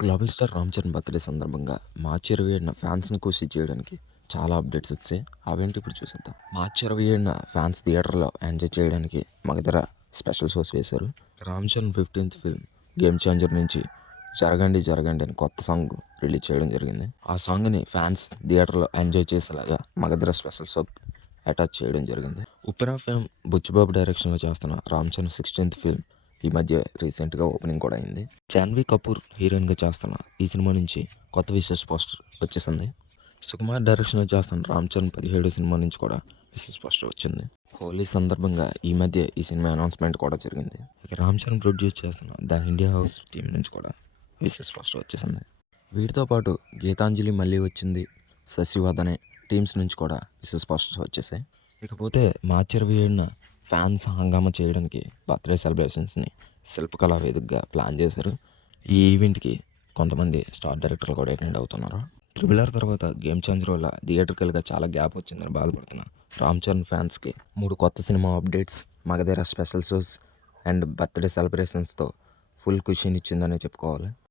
Global star Ram Charan birthday సందర్భంగా మార్చి 27న ఫ్యాన్స్ని ఖుషి చేయడానికి చాలా అప్డేట్స్ వచ్చాయి. అవేంటి ఇప్పుడు చూసేద్దాం. మార్చి 27న ఫ్యాన్స్ థియేటర్లో ఎంజాయ్ చేయడానికి మగధర స్పెషల్ షోస్ వేశారు. Ram Charan 15th film game changer నుంచి జరగండి జరగండి అని కొత్త సాంగ్ రిలీజ్ చేయడం జరిగింది. ఆ సాంగ్ని ఫ్యాన్స్ థియేటర్లో ఎంజాయ్ చేసేలాగా మగధర స్పెషల్ షో అటాచ్ చేయడం జరిగింది. ఉప్పెన ఫేమ్ బుచ్చిబాబు డైరెక్షన్లో చేస్తున్న రామ్ చరణ్ 16th ఫిల్మ్ ఈ మధ్య రీసెంట్గా ఓపెనింగ్ కూడా అయింది. జాన్వీ కపూర్ హీరోయిన్గా చేస్తున్న ఈ సినిమా నుంచి కొత్త విశేష పోస్టర్ వచ్చేసింది. సుకుమార్ డైరెక్షన్లో చేస్తున్న రామ్ చరణ్ 17 సినిమా నుంచి కూడా విశేష పోస్టర్ వచ్చింది. హోలీ సందర్భంగా ఈ మధ్య ఈ సినిమా అనౌన్స్మెంట్ కూడా జరిగింది. ఇక రామ్ చరణ్ ప్రొడ్యూస్ చేస్తున్న ద ఇండియా హౌస్ టీం నుంచి కూడా విశేష పోస్టర్ వచ్చేసింది. వీటితో పాటు గీతాంజలి మళ్ళీ వచ్చింది, శశివద్ అనే టీమ్స్ నుంచి కూడా విశేష పోస్టర్స్ వచ్చేసాయి. ఇకపోతే మార్చి 27న ఫ్యాన్స్ హంగామా చేయడానికి బర్త్డే సెలబ్రేషన్స్ని శిల్పకళా వేదికగా ప్లాన్ చేశారు. ఈ ఈవెంట్కి కొంతమంది స్టార్ డైరెక్టర్లు కూడా అటెండ్ అవుతున్నారు. RRR తర్వాత గేమ్ చేంజర్ వల్ల థియేటర్కల్గా చాలా గ్యాప్ వచ్చిందని బాధపడుతున్న రామ్ చరణ్ ఫ్యాన్స్కి 3 కొత్త cinema updates, Magadheera special shows and birthday సెలబ్రేషన్స్తో ఫుల్ ఖుషీనిచ్చిందనే చెప్పుకోవాలి.